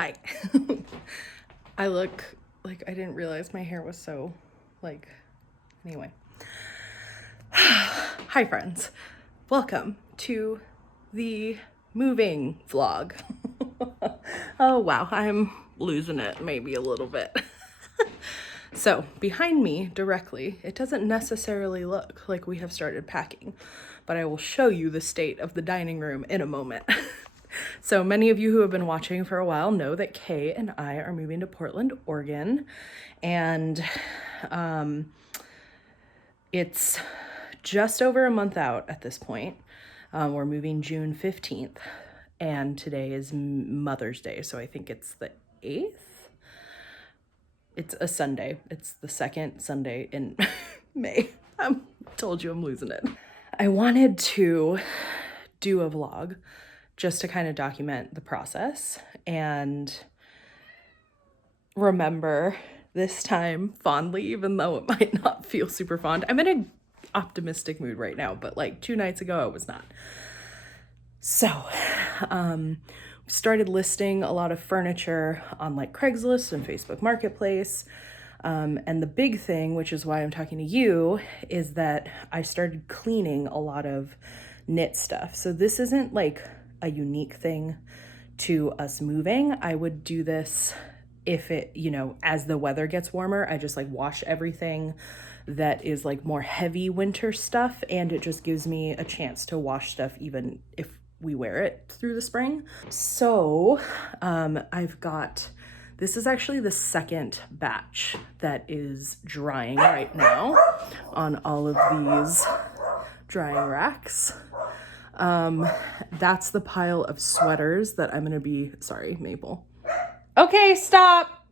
Hi. I look like I didn't realize my hair was so, anyway. Hi, friends. Welcome to the moving vlog. Oh, wow. I'm losing it maybe a little bit. So behind me directly, it doesn't necessarily look like we have started packing, but I will show you the state of the dining room in a moment. So many of you who have been watching for a while know that Kay and I are moving to Portland, Oregon, and it's just over a month out at this point. We're moving June 15th, and today is Mother's Day, so I think it's the 8th. It's a Sunday. It's the second Sunday in May. I told you I'm losing it. I wanted to do a vlog just to kind of document the process and remember this time fondly, even though it might not feel super fond. I'm in an optimistic mood right now, but like 2 nights ago, I was not. So, we started listing a lot of furniture on like Craigslist and Facebook Marketplace. And the big thing, which is why I'm talking to you, is that I started cleaning a lot of knit stuff. So this isn't like a unique thing to us moving. I would do this if it, as the weather gets warmer, I just like wash everything that is like more heavy winter stuff. And it just gives me a chance to wash stuff even if we wear it through the spring. So this is actually the second batch that is drying right now on all of these drying racks. That's the pile of sweaters that I'm gonna be, sorry, Maple. Okay, stop.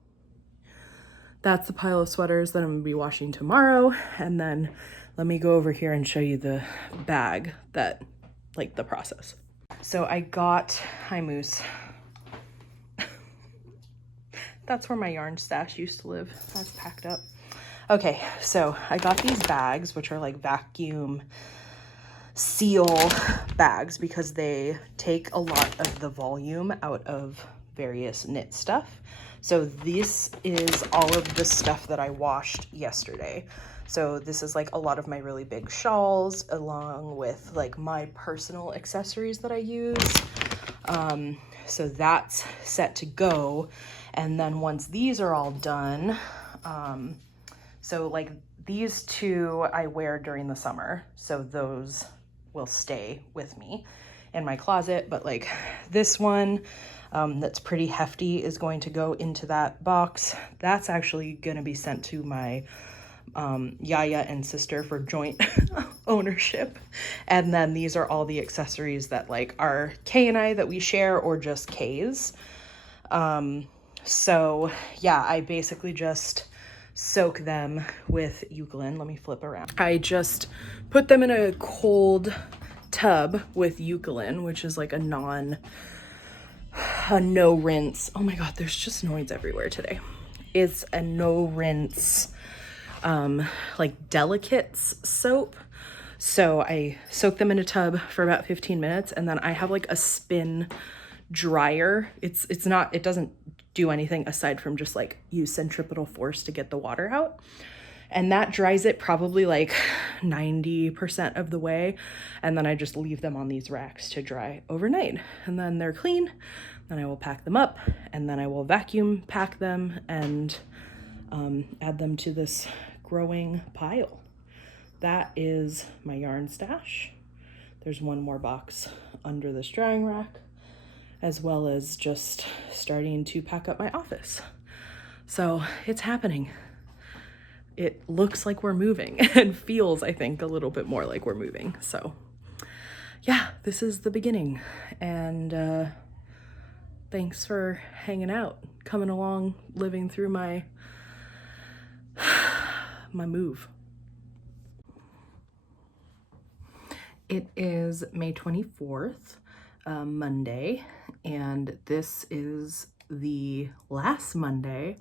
That's the pile of sweaters that I'm gonna be washing tomorrow. And then let me go over here and show you the bag that, like the process. So I got, hi Moose. That's where my yarn stash used to live. That's packed up. Okay, so I got these bags, which are like vacuum seal bags because they take a lot of the volume out of various knit stuff. So this is all of the stuff that I washed yesterday. So this is like a lot of my really big shawls along with like my personal accessories that I use. So that's set to go. And then once these are all done, so like these two I wear during the summer. So those will stay with me in my closet. But like this one that's pretty hefty is going to go into that box. That's actually going to be sent to my Yaya and sister for joint ownership. And then these are all the accessories that like are Kay and I that we share or just Kay's. So yeah, I basically just soak them with eucalyptus. Let me flip around. I just put them in a cold tub with eucalyptus, which is like a no rinse. Oh my God, there's just noise everywhere today. It's a no rinse, like delicates soap. So I soak them in a tub for about 15 minutes and then I have like a spin dryer. It doesn't do anything aside from just like use centripetal force to get the water out. And that dries it probably like 90% of the way. And then I just leave them on these racks to dry overnight. And then they're clean. Then I will pack them up and then I will vacuum pack them and add them to this growing pile. That is my yarn stash. There's one more box under this drying rack, as well as just starting to pack up my office. So it's happening. It looks like we're moving and feels, I think, a little bit more like we're moving. So yeah, this is the beginning. And thanks for hanging out, coming along, living through my move. It is May 24th, Monday, and this is the last Monday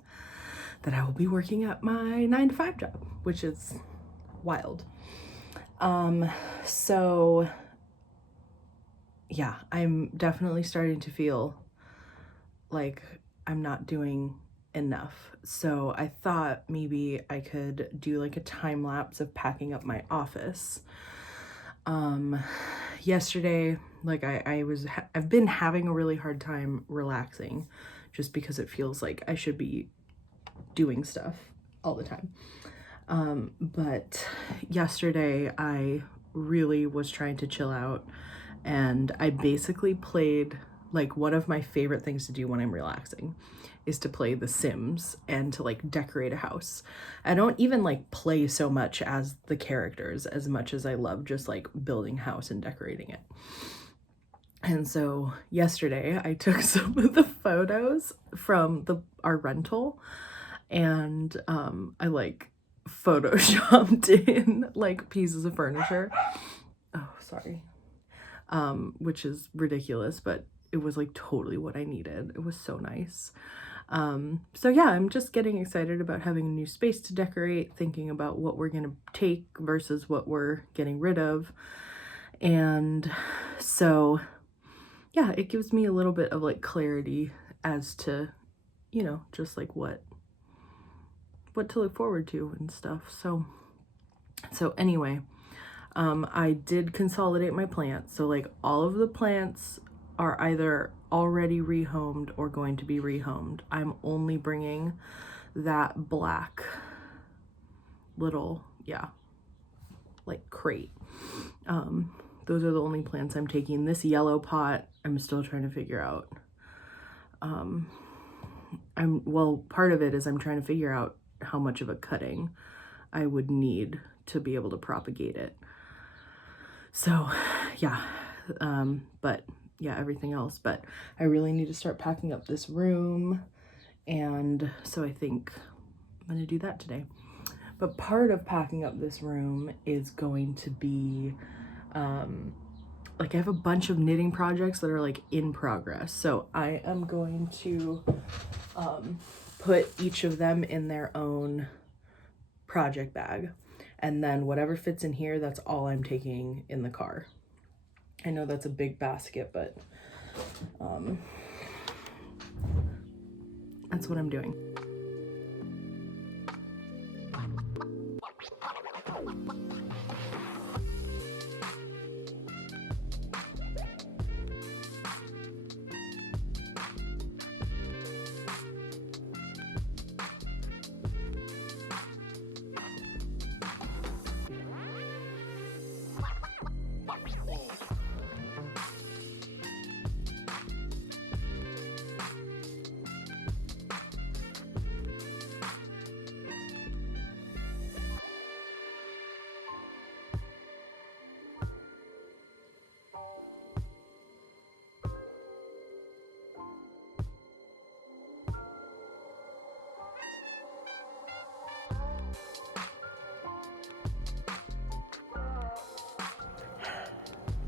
that I will be working at my 9-to-5 job, which is wild. So yeah, I'm definitely starting to feel like I'm not doing enough. So I thought maybe I could do like a time lapse of packing up my office. Yesterday, like I've been having a really hard time relaxing just because it feels like I should be doing stuff all the time. But yesterday I really was trying to chill out, and I basically played, like, one of my favorite things to do when I'm relaxing is to play The Sims and to like decorate a house. I don't even like play so much as the characters as much as I love just like building a house and decorating it. And so yesterday I took some of the photos from our rental, and I like photoshopped in like pieces of furniture. Oh, sorry. Which is ridiculous, but it was like totally what I needed. It was so nice. So yeah, I'm just getting excited about having a new space to decorate, thinking about what we're gonna take versus what we're getting rid of. And so yeah, it gives me a little bit of like clarity as to, you know, just like what to look forward to and stuff. So anyway, I did consolidate my plants. So like all of the plants are either already rehomed or going to be rehomed. I'm only bringing that black little, like crate. Those are the only plants I'm taking. This yellow pot, I'm still trying to figure out. Part of it is I'm trying to figure out how much of a cutting I would need to be able to propagate it. So yeah, but yeah, everything else. But I really need to start packing up this room, and so I think I'm gonna do that today. But part of packing up this room is going to be like, I have a bunch of knitting projects that are like in progress, so I am going to put each of them in their own project bag, and then whatever fits in here, that's all I'm taking in the car. I know that's a big basket, but that's what I'm doing.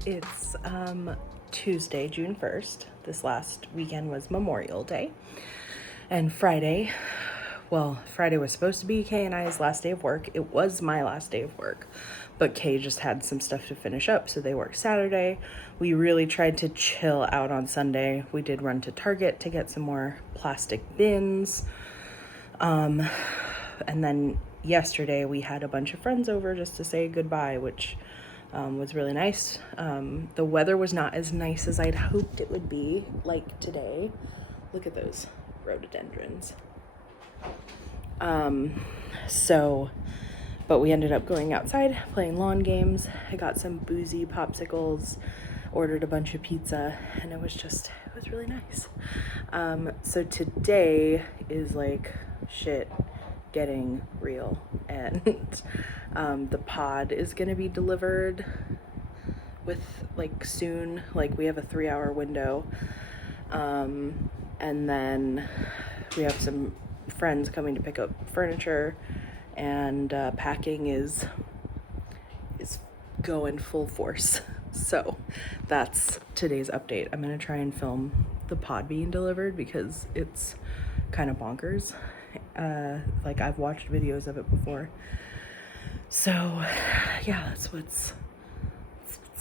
It's Tuesday, June 1st. This last weekend was Memorial Day. And Friday was supposed to be Kay and I's last day of work. It was my last day of work, but Kay just had some stuff to finish up, so they worked Saturday. We really tried to chill out on Sunday. We did run to Target to get some more plastic bins. And then yesterday we had a bunch of friends over just to say goodbye, which was really nice. The weather was not as nice as I'd hoped it would be, like today. Look at those rhododendrons. But we ended up going outside, playing lawn games. I got some boozy popsicles, ordered a bunch of pizza, and it was really nice. So today is like shit getting real, and the pod is gonna be delivered with like soon. Like, we have a 3-hour window, and then we have some friends coming to pick up furniture, and packing is going full force. So that's today's update. I'm gonna try and film the pod being delivered because it's kind of bonkers. Like, I've watched videos of it before. So yeah, that's what's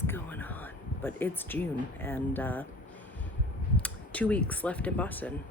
going on. But it's June, and 2 weeks left in Boston.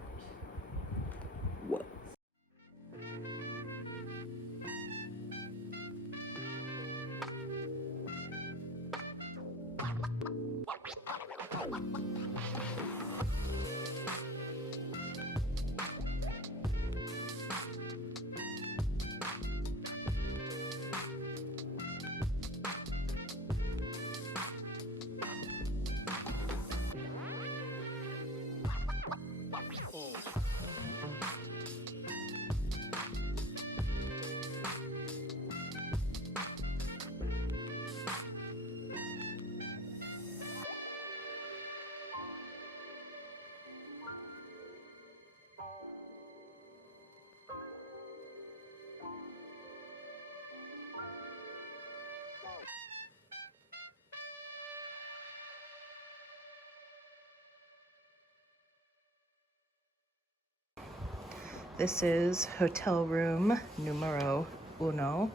This is hotel room numero uno.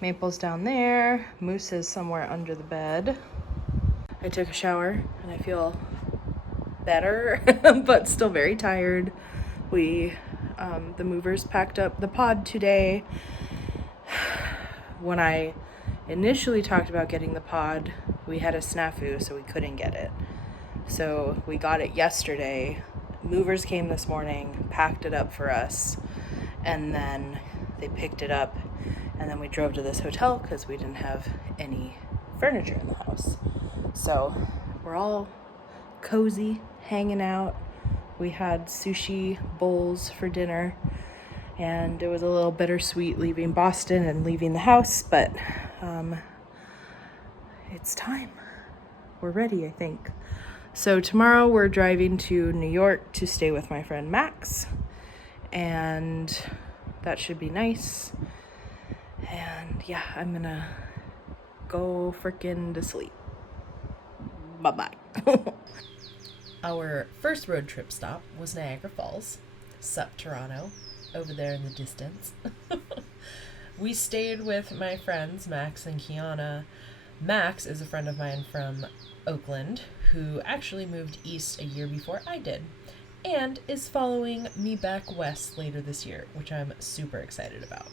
Maple's down there. Moose is somewhere under the bed. I took a shower and I feel better, but still very tired. We, the movers packed up the pod today. When I initially talked about getting the pod, we had a snafu, so we couldn't get it. So we got it yesterday. Movers came this morning, packed it up for us, and then they picked it up, and then we drove to this hotel because we didn't have any furniture in the house. So we're all cozy, hanging out. We had sushi bowls for dinner, and it was a little bittersweet leaving Boston and leaving the house, but it's time. We're ready, I think. So tomorrow we're driving to New York to stay with my friend Max, and that should be nice. And yeah, I'm gonna go frickin' to sleep. Bye-bye. Our first road trip stop was Niagara Falls, sup Toronto, over there in the distance. We stayed with my friends Max and Kiana. Max is a friend of mine from Oakland who actually moved east a year before I did and is following me back west later this year, which I'm super excited about.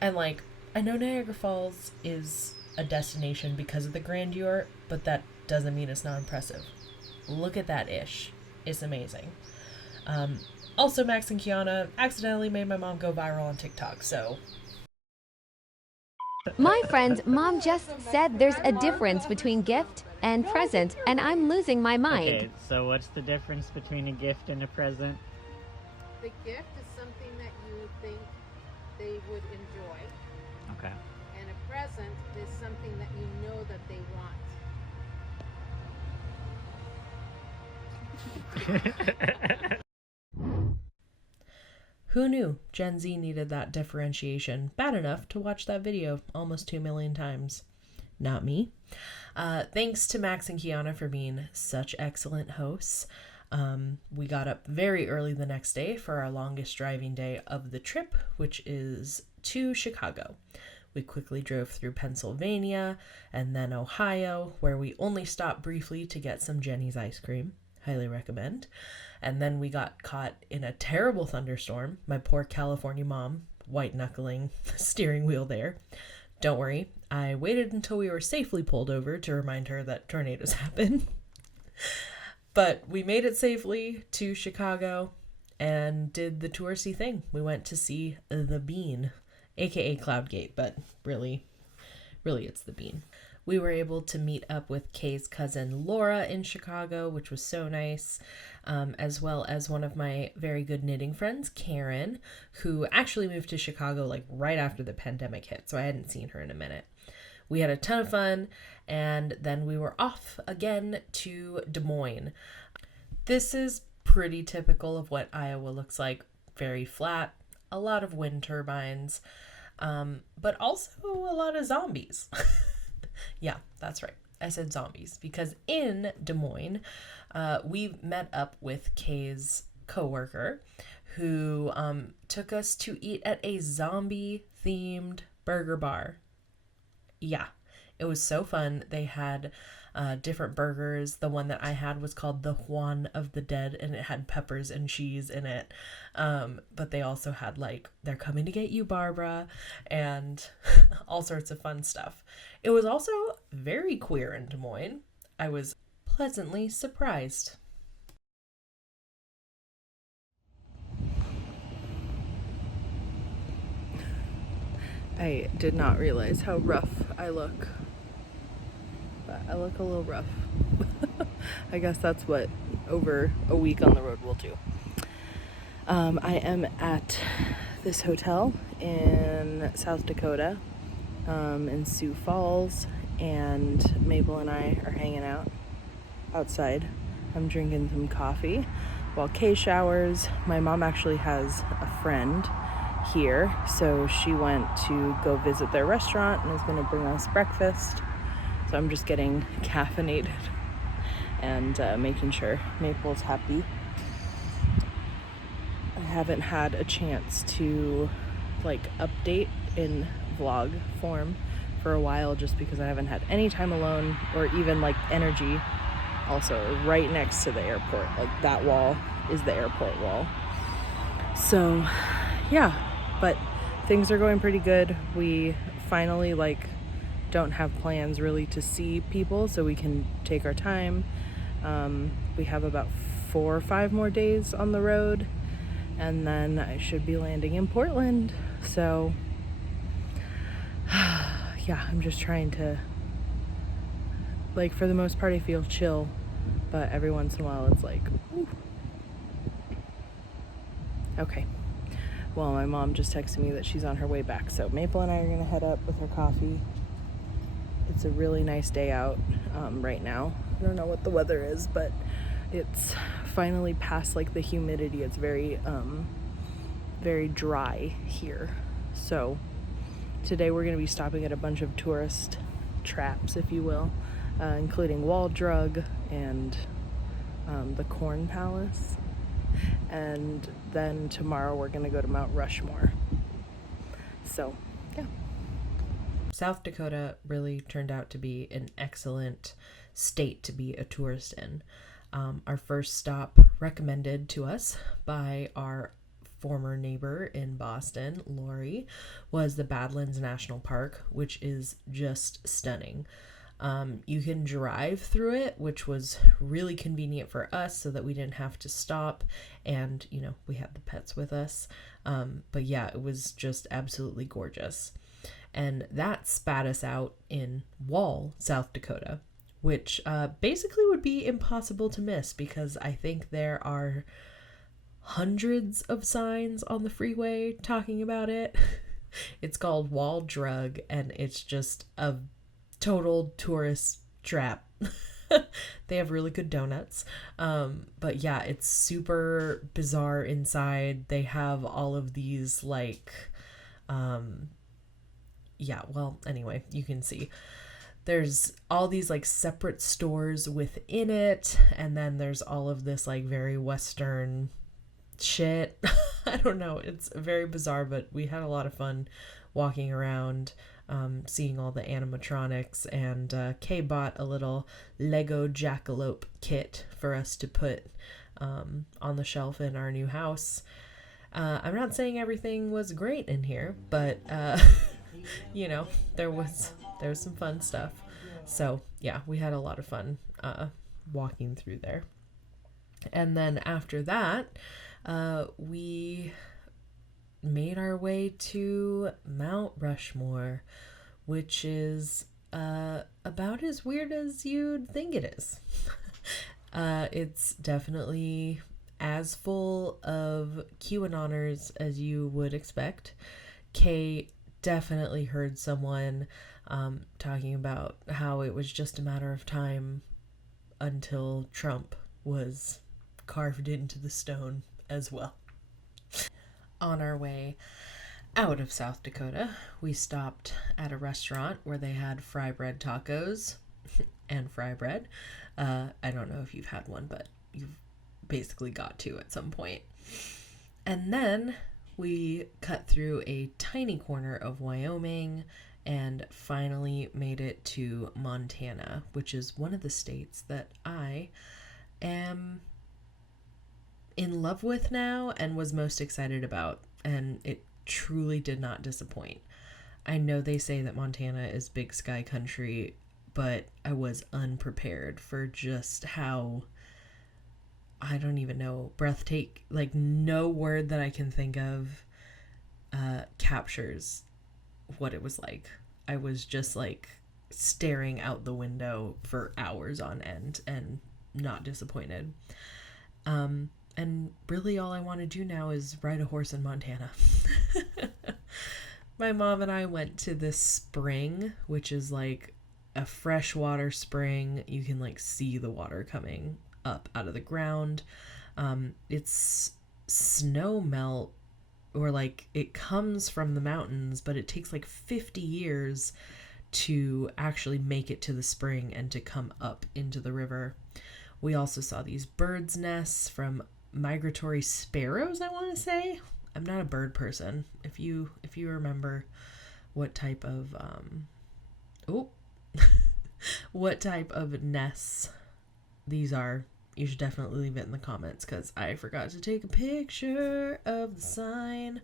And like, I know Niagara Falls is a destination because of the grandeur, but that doesn't mean it's not impressive. Look at that ish. It's amazing. Also, Max and Kiana accidentally made my mom go viral on TikTok, so. My friend, Mom just said there's a difference between gift and present, and I'm losing my mind. Okay, so what's the difference between a gift and a present? The gift is something that you think they would enjoy. Okay. And a present is something that you know that they want. Who knew Gen Z needed that differentiation bad enough to watch that video almost 2 million times? Not me. Thanks to Max and Kiana for being such excellent hosts. We got up very early the next day for our longest driving day of the trip, which is to Chicago. We quickly drove through Pennsylvania and then Ohio, where we only stopped briefly to get some Jenny's ice cream. Highly recommend. And then we got caught in a terrible thunderstorm. My poor California mom, white knuckling the steering wheel there. Don't worry, I waited until we were safely pulled over to remind her that tornadoes happen. But we made it safely to Chicago and did the touristy thing. We went to see the Bean, aka Cloudgate, but really it's the Bean. We were able to meet up with Kay's cousin Laura in Chicago, which was so nice, as well as one of my very good knitting friends, Karen, who actually moved to Chicago like right after the pandemic hit, so I hadn't seen her in a minute. We had a ton of fun, and then we were off again to Des Moines. This is pretty typical of what Iowa looks like. Very flat, a lot of wind turbines, but also a lot of zombies. Yeah, that's right. I said zombies because in Des Moines, we met up with Kay's coworker who took us to eat at a zombie-themed burger bar. Yeah, it was so fun. They had different burgers. The one that I had was called the Juan of the Dead, and it had peppers and cheese in it. But they also had like, they're coming to get you, Barbara, and all sorts of fun stuff. It was also very queer in Des Moines. I was pleasantly surprised. I did not realize how rough I look, but I look a little rough. I guess that's what over a week on the road will do. I am at this hotel in South Dakota, in Sioux Falls, and Mabel and I are hanging out outside. I'm drinking some coffee while Kay showers. My mom actually has a friend here, so she went to go visit their restaurant and is going to bring us breakfast. So I'm just getting caffeinated and making sure Maple's happy. I haven't had a chance to update in vlog form for a while, just because I haven't had any time alone or even energy. Also right next to the airport, that wall is the airport wall. So yeah, but things are going pretty good. We finally don't have plans really to see people, so we can take our time. We have about 4 or 5 more days on the road, and then I should be landing in Portland. So yeah, I'm just trying to, for the most part I feel chill, but every once in a while it's ooh. Okay, well, my mom just texted me that she's on her way back, so Maple and I are gonna head up with her coffee. It's a really nice day out right now. I don't know what the weather is, but it's finally past the humidity. It's very very dry here. So today we're going to be stopping at a bunch of tourist traps, if you will, including Wall Drug and the Corn Palace. And then tomorrow we're going to go to Mount Rushmore. So yeah. South Dakota really turned out to be an excellent state to be a tourist in. Our first stop, recommended to us by our former neighbor in Boston, Lori, was the Badlands National Park, which is just stunning. You can drive through it, which was really convenient for us so that we didn't have to stop, and we had the pets with us. But yeah, it was just absolutely gorgeous. And that spat us out in Wall, South Dakota, which basically would be impossible to miss, because I think there are hundreds of signs on the freeway talking about it. It's called Wall Drug, and it's just a total tourist trap. They have really good donuts. But yeah, it's super bizarre inside. They have all of these anyway, you can see there's all these separate stores within it, and then there's all of this very Western shit. I don't know, it's very bizarre, but we had a lot of fun walking around, seeing all the animatronics, and Kay bought a little Lego jackalope kit for us to put on the shelf in our new house. I'm not saying everything was great in here, but there was some fun stuff. So yeah, we had a lot of fun walking through there. And then after that, we made our way to Mount Rushmore, which is about as weird as you'd think it is. It's definitely as full of QAnoners as you would expect. Kay definitely heard someone talking about how it was just a matter of time until Trump was carved into the stone as well. On our way out of South Dakota, we stopped at a restaurant where they had fry bread tacos and fry bread. I don't know if you've had one, but you've basically got to at some point. And then we cut through a tiny corner of Wyoming and finally made it to Montana, which is one of the states that I am in love with now and was most excited about, and it truly did not disappoint. I know they say that Montana is big sky country, but I was unprepared for just how, I don't even know, breathtaking, no word that I can think of captures what it was like. I was just staring out the window for hours on end and not disappointed. And really all I want to do now is ride a horse in Montana. My mom and I went to this spring, which is like a freshwater spring. You can like see the water coming up out of the ground. It's snow melt, or like it comes from the mountains, but it takes like 50 years to actually make it to the spring and to come up into the river. We also saw these birds' nests from migratory sparrows, I want to say. I'm not a bird person. If you remember what type of what type of nests these are, you should definitely leave it in the comments, because I forgot to take a picture of the sign.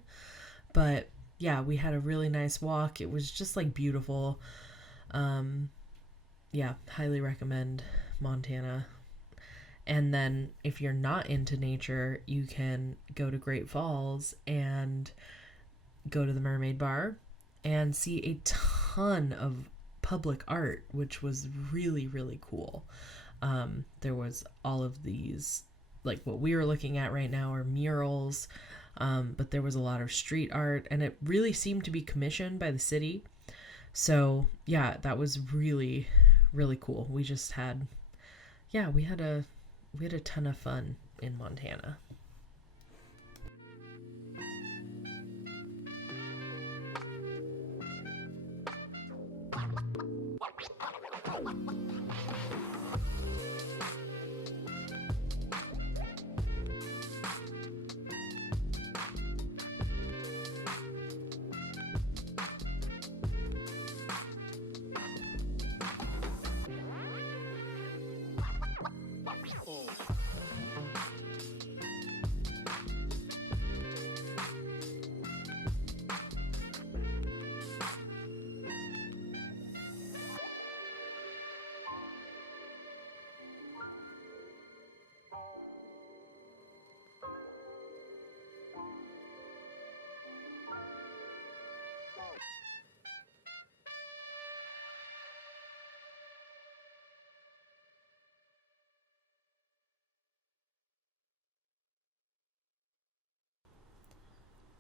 But yeah, we had a really nice walk. It was just like beautiful. Yeah, highly recommend Montana. And then if you're not into nature, you can go to Great Falls and go to the Mermaid Bar and see a ton of public art, which was really, really cool. There was all of these, like what we were looking at right now are murals, but there was a lot of street art, and it really seemed to be commissioned by the city. So yeah, that was really, really cool. We just had, we had a ton of fun in Montana.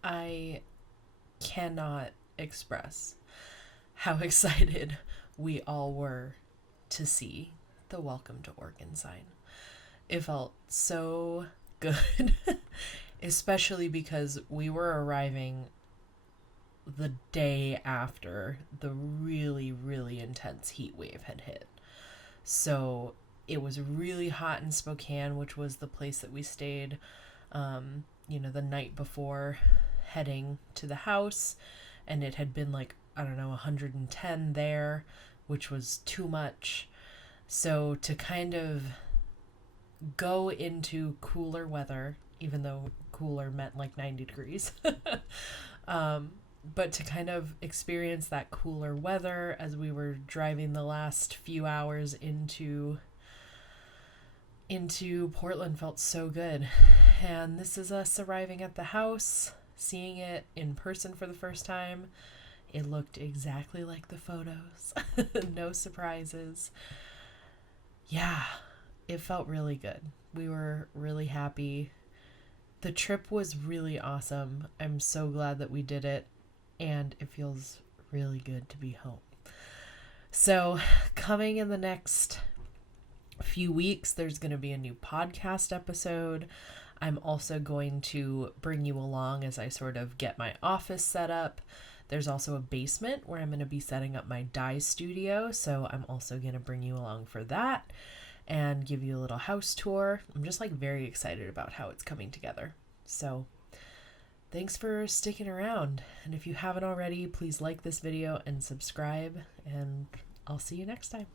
I cannot express how excited we all were to see the Welcome to Oregon sign. It felt so good, especially because we were arriving the day after the really, really intense heat wave had hit. So it was really hot in Spokane, which was the place that we stayed, the night before heading to the house, and it had been like, I don't know, 110 there, which was too much. So to kind of go into cooler weather, even though cooler meant like 90 degrees, but to kind of experience that cooler weather as we were driving the last few hours into Portland felt so good. And this is us arriving at the house, seeing it in person for the first time. It looked exactly like the photos. No surprises. Yeah, it felt really good. We were really happy. The trip was really awesome. I'm so glad that we did it, and it feels really good to be home. So, coming in the next few weeks, there's going to be a new podcast episode. I'm also going to bring you along as I sort of get my office set up. There's also a basement where I'm going to be setting up my dye studio, so I'm also going to bring you along for that and give you a little house tour. I'm just like very excited about how it's coming together. So thanks for sticking around. And if you haven't already, please like this video and subscribe, and I'll see you next time.